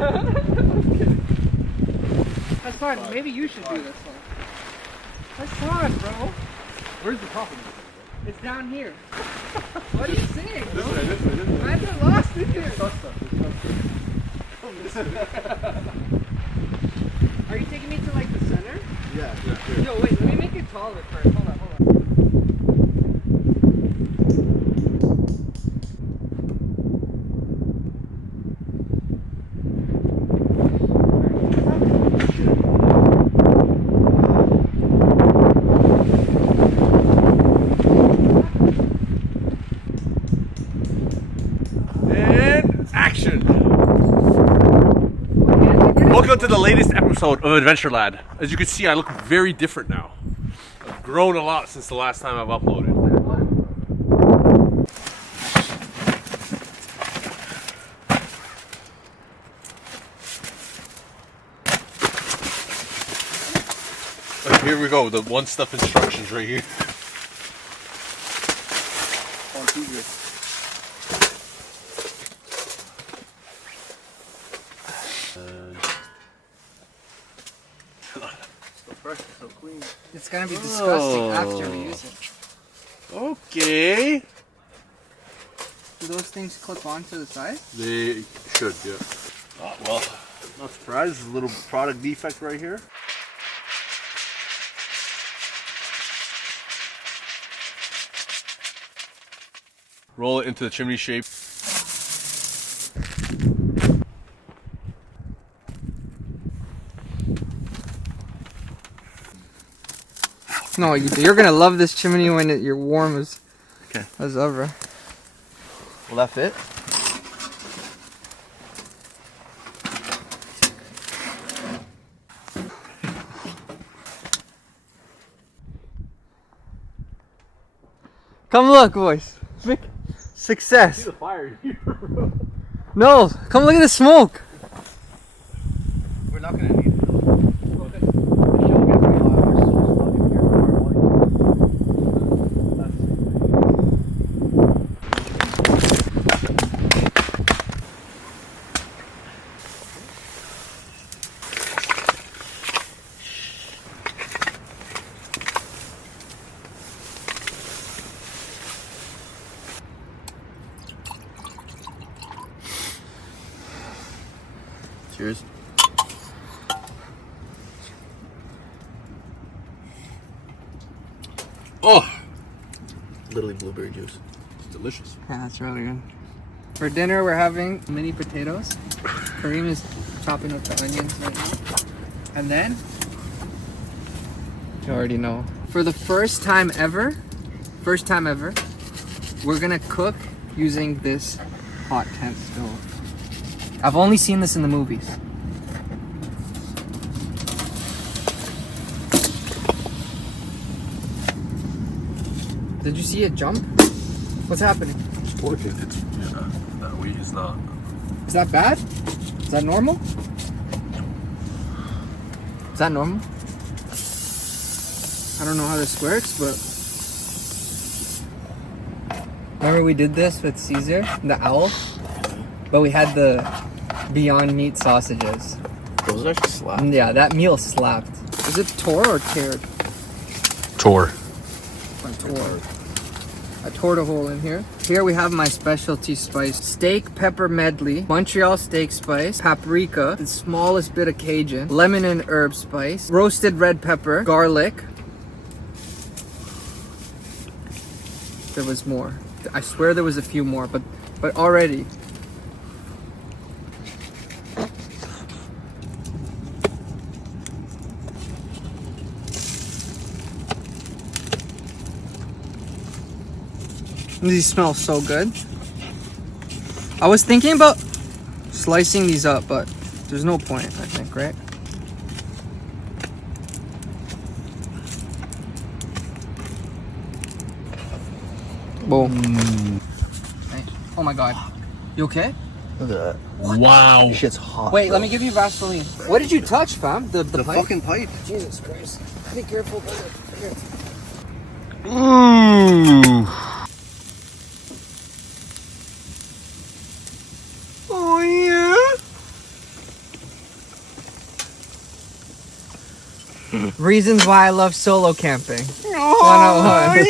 Okay. That's fun. Maybe you should do this one. That's fun, bro. Where's the top of it? It's down here. What are you saying, bro? This way. I get lost in here. Are you taking me to like the center? Yeah. Yo, wait, let me make it taller first. Hold on. And action! Welcome to the latest episode of Adventure Lad. As you can see, I look very different now. I've grown a lot since the last time I've uploaded. Here we go, the one-step instructions right here. So fresh, so clean. It's gonna be disgusting after we use it. Okay. Do those things clip onto the side? They should, yeah. Oh, well, not surprised. There's a little product defect right here. Roll it into the chimney shape. No, you're gonna love this chimney when you're warm as ever. Will that fit? Come look, boys. Success. See the fire here. No, come look at the smoke. We're not gonna need it. Cheers. Oh! Literally blueberry juice. It's delicious. Yeah, that's really good. For dinner, we're having mini potatoes. Kareem is chopping up the onions right now. And then, you already know. For the first time ever, we're gonna cook using this hot tent stove. I've only seen this in the movies. Did you see it jump? What's happening? It's torching. That way is not. Is that bad? Is that normal? Is that normal? I don't know how this works, but... Remember we did this with Caesar, the owl? But we had the Beyond Meat sausages. Those actually slap. Yeah, that meal slapped. Is it Tor or Tared? Tor. I tored a hole in here. Here we have my specialty spice. Steak pepper medley, Montreal steak spice, paprika, the smallest bit of Cajun, lemon and herb spice, roasted red pepper, garlic. There was more. I swear there was a few more, but already. These smell so good. I was thinking about slicing these up, but there's no point, I think, right? Boom. Oh my god. You okay? Look at that. Wow. This shit's hot. Wait, let me give you Vaseline. What did you touch, fam? The pipe? fucking pipe. Jesus Christ. Be careful, brother. Here. Ooh. Oh yeah. Reasons why I love solo camping. Oh, 101.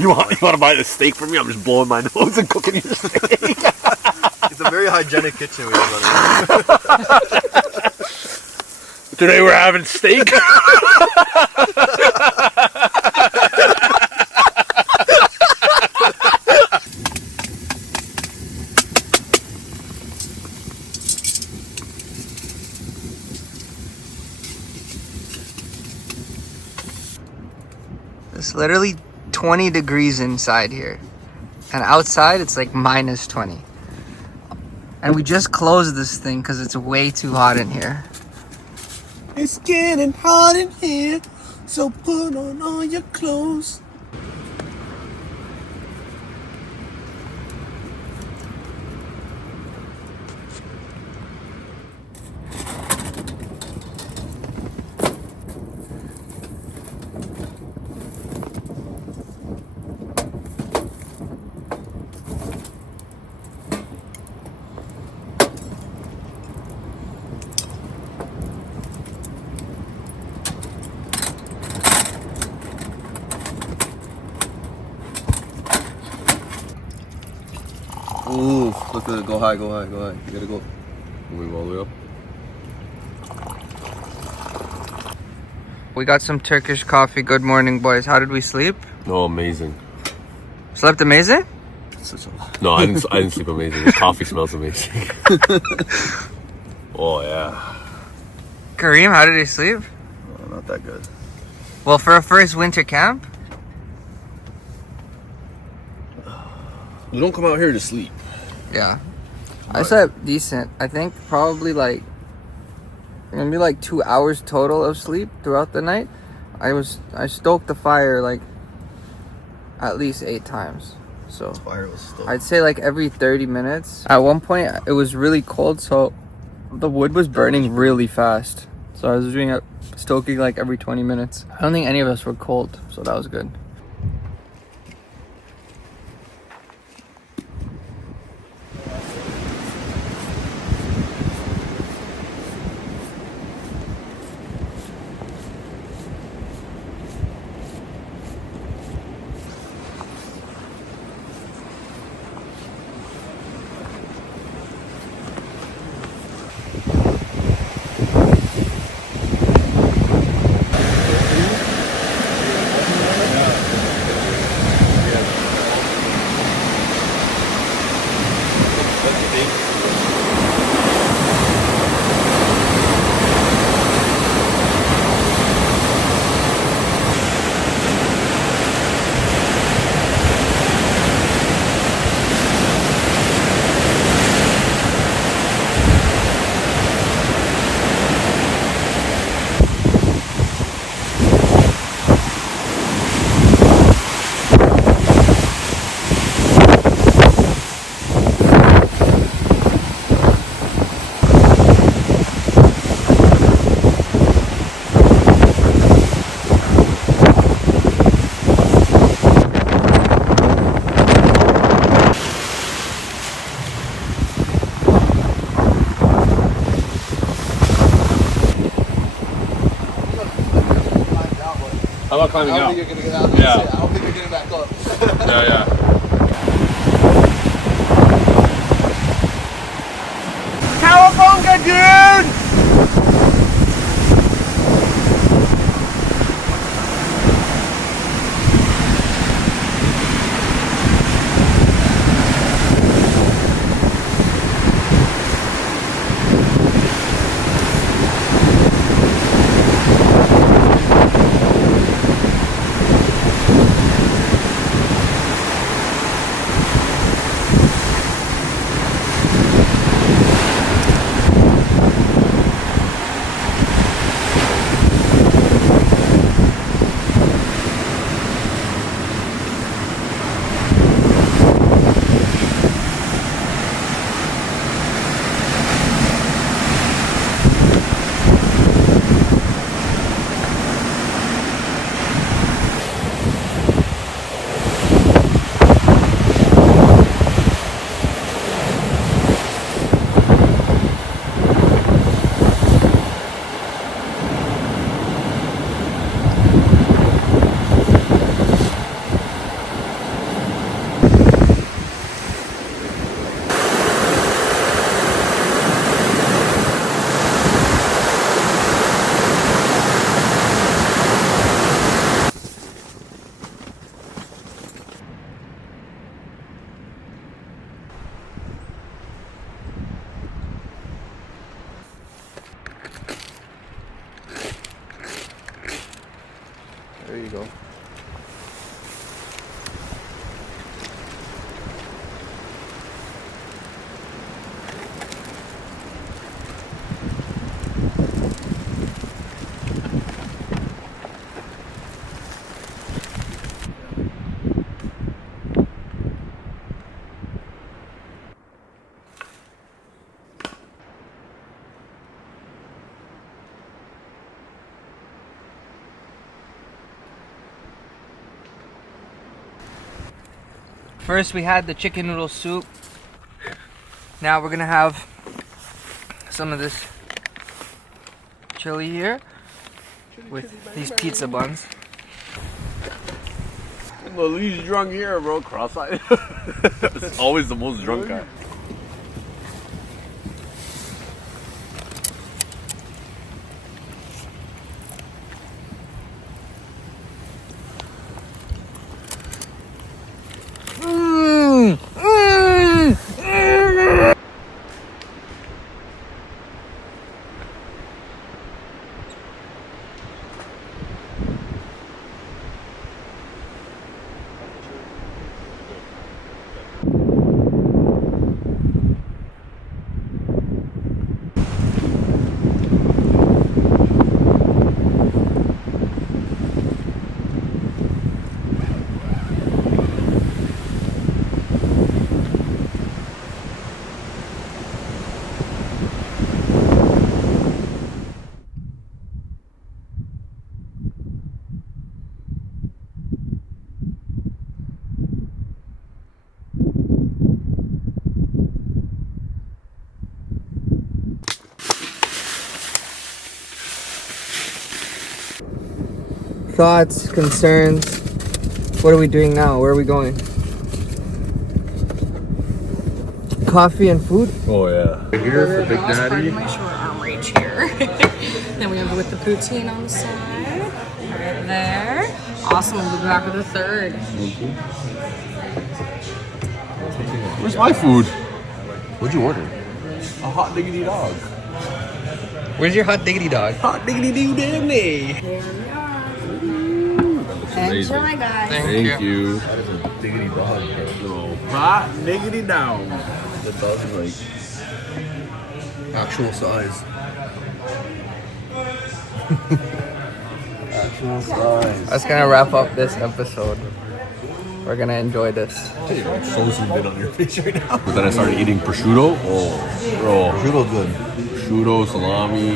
You want to buy the steak for me? I'm just blowing my nose and cooking your steak. It's a very hygienic kitchen we have running. Today we're having steak. It's literally 20 degrees inside here. And outside it's like minus 20. And we just closed this thing because it's way too hot in here. It's getting hot in here, so put on all your clothes. Ooh, look at it. Go high, go high, go high. You gotta go. Moving all the way up. We got some Turkish coffee. Good morning, boys. How did we sleep? Oh, amazing. Slept amazing? Such a lot. No, I didn't sleep amazing. The coffee smells amazing. Oh yeah. Kareem, how did he sleep? Oh, not that good. Well, for a first winter camp, We don't come out here to sleep. yeah. I slept decent. I think probably like maybe like 2 hours total of sleep throughout the night. I stoked the fire like at least 8 times. So Fire was still. I'd say like every 30 minutes. At one point it was really cold, so the wood was burning really fast. So I was doing it, stoking like every 20 minutes. I don't think any of us were cold, so that was good. How about climbing out? You're gonna get out. Yeah. I don't think you're getting back up. Yeah. Cowabunga, dude! you go. First we had the chicken noodle soup. Now we're gonna have some of this chili here with these pizza buns. I'm the least drunk here, bro. Cross-eyed. It's always the most drunk guy. Thoughts, concerns. What are we doing now? Where are we going? Coffee and food? Oh yeah. Here's the Big That's part Daddy. of my short arm reach here. Then we have it with the poutine on the side, right there. Awesome, we'll be back with the third. Where's my food? What'd you order? A hot diggity dog. Where's your hot diggity dog? Hot diggity doo dammy. Enjoy, guys. Thank you. That is a diggity dog. Little hot diggity down. The dog is like actual size. Actual size. That's gonna wrap up this episode. We're gonna enjoy this. So zoomed in on your face right now. But then I started eating prosciutto. Oh, bro. Prosciutto good. Prosciutto, salami.